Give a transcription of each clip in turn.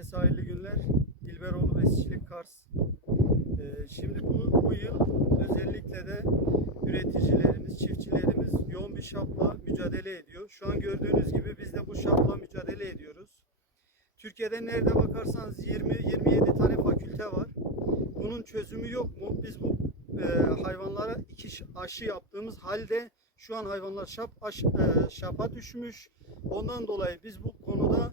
Herkese hayırlı günler. Dilberoğlu Besicilik Kars. Ee, şimdi bu, bu yıl özellikle de üreticilerimiz, çiftçilerimiz yoğun bir şapla mücadele ediyor. Şu an gördüğünüz gibi biz de bu şapla mücadele ediyoruz. Türkiye'de nerede bakarsanız 20-27 tane fakülte var. Bunun çözümü yok mu? Biz bu e, hayvanlara iki aşı yaptığımız halde şu an hayvanlar şap, aş, e, şapa düşmüş. Ondan dolayı biz bu konuda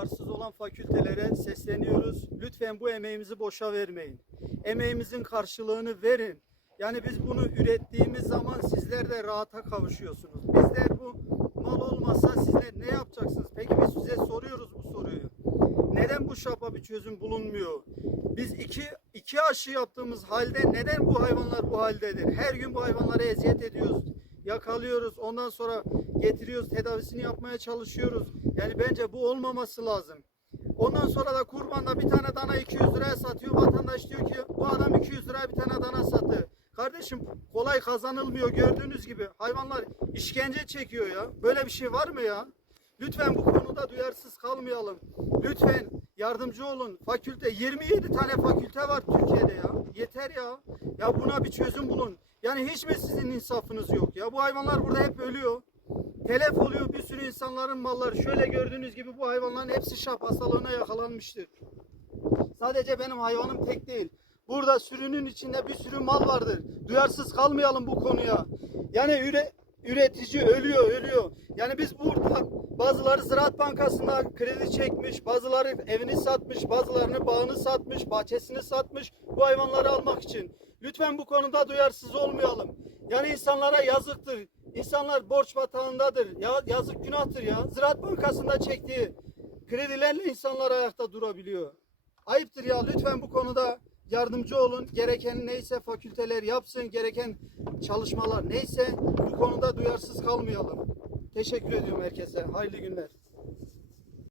duyarsız olan fakültelere sesleniyoruz. Lütfen bu emeğimizi boşa vermeyin. Emeğimizin karşılığını verin. Yani biz bunu ürettiğimiz zaman sizler de rahata kavuşuyorsunuz. Bizler bu mal olmazsa sizler ne yapacaksınız? Peki biz size soruyoruz bu soruyu. Neden bu şapa bir çözüm bulunmuyor? Biz iki, iki aşı yaptığımız halde neden bu hayvanlar bu haldedir? Her gün bu hayvanlara eziyet ediyoruz. Yakalıyoruz. Ondan sonra getiriyoruz. Tedavisini yapmaya çalışıyoruz. Yani bence bu olmaması lazım. Ondan sonra da kurbanda bir tane dana 200 liraya satıyor. Vatandaş diyor ki bu adam 200 liraya bir tane dana sattı. Kardeşim kolay kazanılmıyor gördüğünüz gibi. Hayvanlar işkence çekiyor ya. Böyle bir şey var mı ya? Lütfen bu konuda duyarsız kalmayalım. Lütfen yardımcı olun. Fakülte 27 tane fakülte var Türkiye'de ya. Yeter ya. Ya buna bir çözüm bulun. Yani hiç mi sizin insafınız yok ya? Bu hayvanlar burada hep ölüyor. Telef oluyor bir sürü insanların malları. Şöyle gördüğünüz gibi bu hayvanların hepsi şap hastalığına yakalanmıştır. Sadece benim hayvanım tek değil. Burada sürünün içinde bir sürü mal vardır. Duyarsız kalmayalım bu konuya. Yani üre, üretici ölüyor, ölüyor. Yani biz burada bazıları Ziraat Bankası'nda kredi çekmiş, bazıları evini satmış, bazılarını bağını satmış, bahçesini satmış bu hayvanları almak için. Lütfen bu konuda duyarsız olmayalım. Yani insanlara yazıktır. İnsanlar borç batağındadır. Ya yazık günahtır ya. Ziraat Bankası'nda çektiği kredilerle insanlar ayakta durabiliyor. Ayıptır ya lütfen bu konuda yardımcı olun. Gereken neyse fakülteler yapsın. Gereken çalışmalar neyse bu konuda duyarsız kalmayalım. Teşekkür ediyorum herkese. Hayırlı günler.